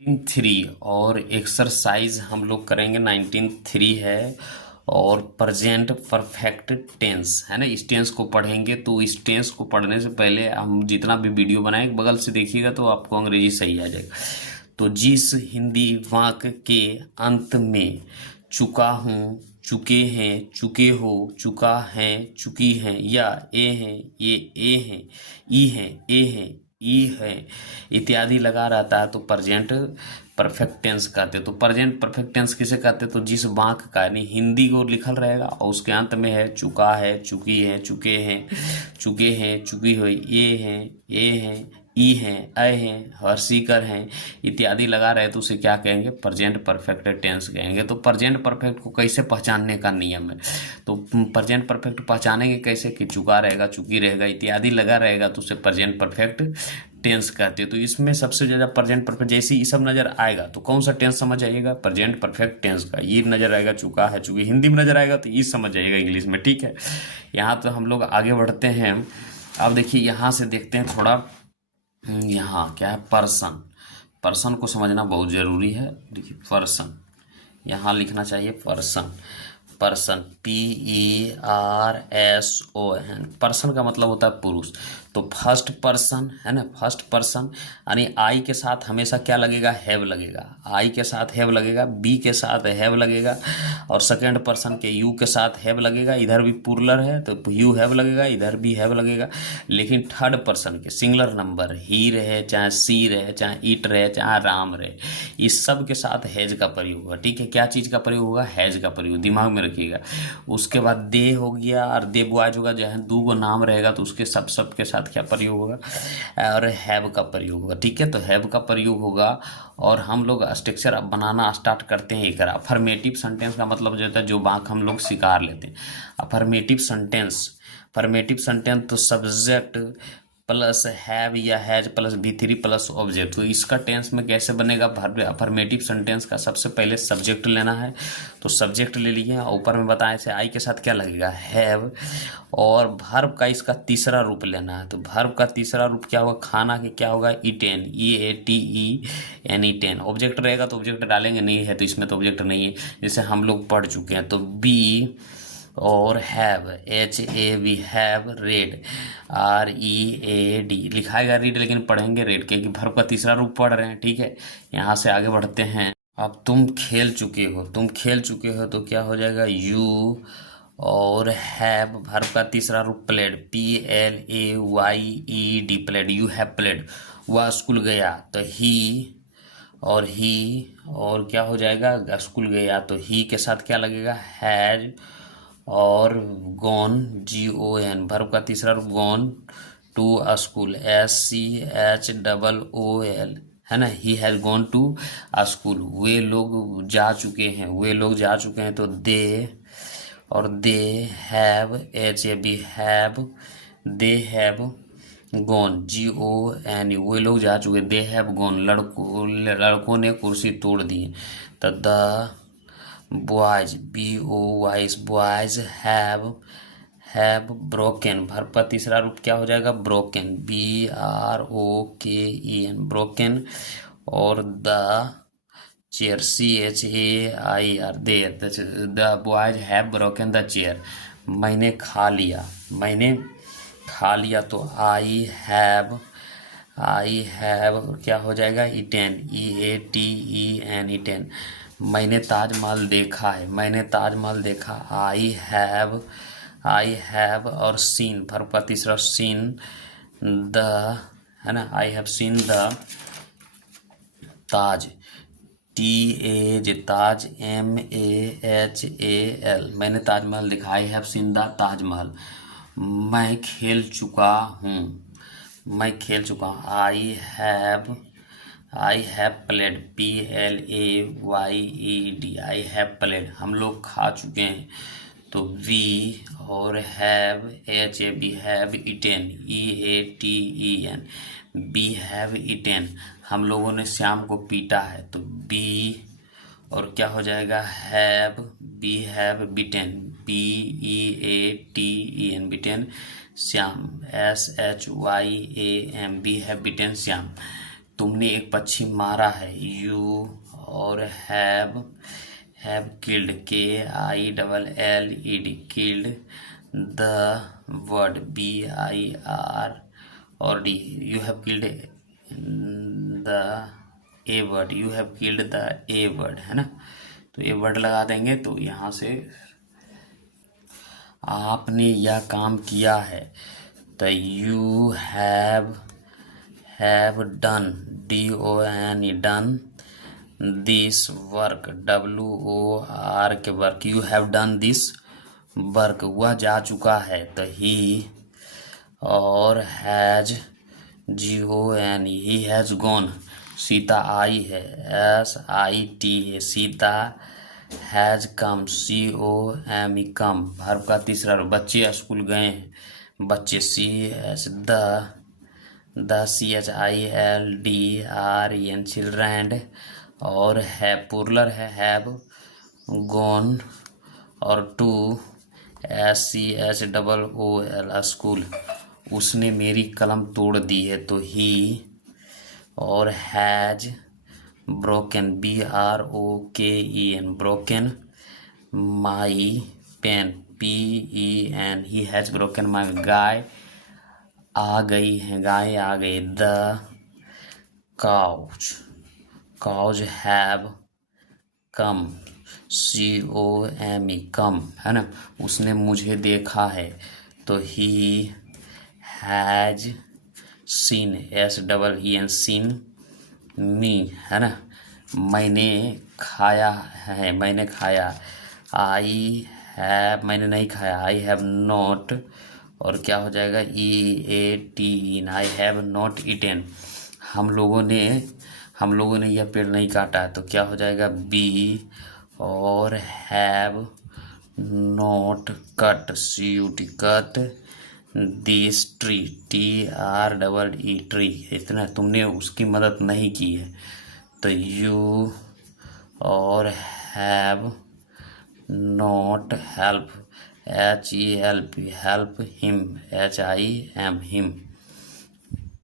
19 और एक्सरसाइज हम लोग करेंगे 19 है। और प्रेजेंट परफेक्ट टेंस है ना, इस टेंस को पढ़ेंगे। तो इस टेंस को पढ़ने से पहले हम जितना भी वीडियो बनाए बगल से देखिएगा तो आपको अंग्रेजी सही आ जाएगा। तो जिस हिंदी वाक्य के अंत में चुका हूँ, चुके हैं, चुके हो, चुका है, चुकी हैं या ए हैं, ये ए हैं, ई हैं, ए हैं, ई है इत्यादि लगा रहता है तो प्रेजेंट परफेक्ट टेंस कहते हैं। तो प्रेजेंट परफेक्ट टेंस किसे कहते हैं? तो जिस वाक्य का यानी हिंदी को लिखल रहेगा और उसके अंत में है चुका है, चुकी है, चुके हैं, चुके हैं, चुकी हुई, ये हैं, ए हैं, ई हैं, अ हैं, हर्षिकर हैं इत्यादि लगा रहे तो उसे क्या कहेंगे? प्रेजेंट परफेक्ट टेंस कहेंगे। तो प्रेजेंट परफेक्ट को कैसे पहचानने का नियम है? तो प्रेजेंट परफेक्ट पहचानेंगे कैसे? कि चुका रहेगा, चुकी रहेगा इत्यादि लगा रहेगा तो उसे प्रेजेंट परफेक्ट टेंस कहते हैं। तो इसमें सबसे ज़्यादा प्रेजेंट परफेक्ट जैसे ये सब नजर आएगा तो कौन सा टेंस समझ आइएगा? प्रेजेंट परफेक्ट टेंस का। ये नजर आएगा चुका है, चूंकि हिंदी में नजर आएगा तो ये समझ आइएगा इंग्लिश में। ठीक है, यहाँ तो हम लोग आगे बढ़ते हैं। अब देखिए यहाँ से देखते हैं थोड़ा। यहाँ क्या है? पर्सन। पर्सन को समझना बहुत जरूरी है। देखिए पर्सन, यहाँ लिखना चाहिए पर्सन। Person, PERSON। पर्सन का मतलब होता है पुरुष। तो फर्स्ट पर्सन है ना, फर्स्ट पर्सन यानी आई के साथ हमेशा क्या लगेगा? हैव लगेगा। आई के साथ हैव लगेगा, बी के साथ हैव लगेगा और सेकेंड पर्सन के यू के साथ हैव लगेगा। इधर भी पुरलर है तो यू हैव लगेगा, इधर भी हैव लगेगा। लेकिन थर्ड पर्सन के सिंगुलर नंबर ही रहे, चाहे सी रहे, चाहे इट रहे, चाहे राम रहे, इस सब के साथ हैज का प्रयोग होगा। ठीक है, क्या चीज़ का प्रयोग होगा? हैज का प्रयोग, दिमाग में रखिएगा। उसके बाद दे हो गया और दे बॉयज होगा, जो है दो गो नाम रहेगा तो उसके सब के साथ क्या प्रयोग होगा? और हैव का प्रयोग होगा। ठीक है, तो हैव का प्रयोग होगा। और हम लोग स्ट्रक्चर अब बनाना स्टार्ट करते हैं। एक अफर्मेटिव सेंटेंस का मतलब जो होता है जो वाक्य हम लोग स्वीकार लेते हैं। अफर्मेटिव सेंटेंस, फॉर्मेटिव सेंटेंस तो सब्जेक्ट प्लस हैव या has plus V3 plus object. तो इसका टेंस में कैसे बनेगा? अफर्मेटिव सेंटेंस का सबसे पहले सब्जेक्ट लेना है। तो सब्जेक्ट ले लिए और ऊपर में बताएं से आई के साथ क्या लगेगा? हैव। और वर्ब का इसका तीसरा रूप लेना है। तो वर्ब का तीसरा रूप क्या होगा? खाना के क्या होगा? Eaten, EATEN, eaten. ऑब्जेक्ट रहेगा तो ऑब्जेक्ट डालेंगे, नहीं है तो इसमें तो ऑब्जेक्ट नहीं है, जैसे हम लोग पढ़ चुके हैं। तो बी और have, HAV, have read, READ लिखाएगा रीड, लेकिन पढ़ेंगे रेड क्योंकि वर्ब का तीसरा रूप पढ़ रहे हैं। ठीक है, यहाँ से आगे बढ़ते हैं। अब तुम खेल चुके हो, तुम खेल चुके हो तो क्या हो जाएगा? यू और हैव, वर्ब का तीसरा रूप played, PLAYED, played, you have played. वह स्कूल गया तो ही और क्या हो जाएगा? स्कूल गया तो ही के साथ क्या लगेगा? हैज। और गॉन, GON, वर्ब का तीसरा रूप gone to a school, SCHOOL है ना। He has gone to a school, वे लोग जा चुके हैं, वे लोग जा चुके हैं तो दे। और they have, HAV, have, they have gone, GON, वे लोग जा चुके, दे हैव गॉन, लड़कों ने कुर्सी तोड़ दी। तो द बॉयज, BOYज, बॉयज हैव ब्रोकन, वर्ब का तीसरा रूप क्या हो जाएगा? Broken, BROKEN, broken. और द चेयर, CHAIR, देर, the boys have broken the chair. मैंने खा लिया, मैंने खा लिया तो आई हैव क्या हो जाएगा? Eaten, EATEN, eaten. मैंने ताजमहल देखा है, मैंने ताजमहल देखा, आई हैव और सीन, वर्ब का तीसरा सीन द है ना, I have seen the Taj, TAJ, Taj, MAHAL, मैंने ताजमहल देखा, I have seen the Taj Mahal. मैं खेल चुका हूँ, मैं खेल चुका हूँ, I have played, PLAYED, I have played. हम लोग खा चुके हैं तो वी और have, HAV, have eaten, EATEN, B have eaten. हम लोगों ने श्याम को पीटा है तो बी और क्या हो जाएगा? Have, we have beaten, BEATEN, beaten Shyam, SHYAM, we have beaten Shyam. तुमने एक पक्षी मारा है, यू, और have killed, KILLED, killed, the bird BIR और D, you have killed the a bird, you have killed the a bird, है ना। तो ए वर्ड लगा देंगे तो यहाँ से आपने यह काम किया है, तो you have done, DON, done, this work, WOR K work, you have done this work, वह जा चुका है, तो ही, और has, GON, he has gone, Sita आई है, SIT है, Sita has come, COME, come, verb का तीसरा रूप, बच्चे स्कूल गए हैं, बच्चे, CS, द CHILDREN, चिल्ड्रन, और है पुरलर है, हैव गॉन, और टू, SCHOOL, स्कूल, उसने मेरी कलम तोड़ दी है, तो ही, और has broken, BROKEN, broken, my pen, PEN, he has broken my, गाय आ गई है, गाय आ गई, the cows have come, COME, come, है ना। उसने मुझे देखा है, तो he has seen, SEEN, seen me, है ना। मैंने खाया है, मैंने खाया, मैंने नहीं खाया, I हैव नॉट, और क्या हो जाएगा, EATEN, I have not eaten, हम लोगों ने यह पेड़ नहीं काटा, तो क्या हो जाएगा, B, और have not cut, CUT, cut this tree, TREE, tree, इतना तुमने उसकी मदद नहीं की है, तो यू, और have not help, HELP, help him, HIM, him.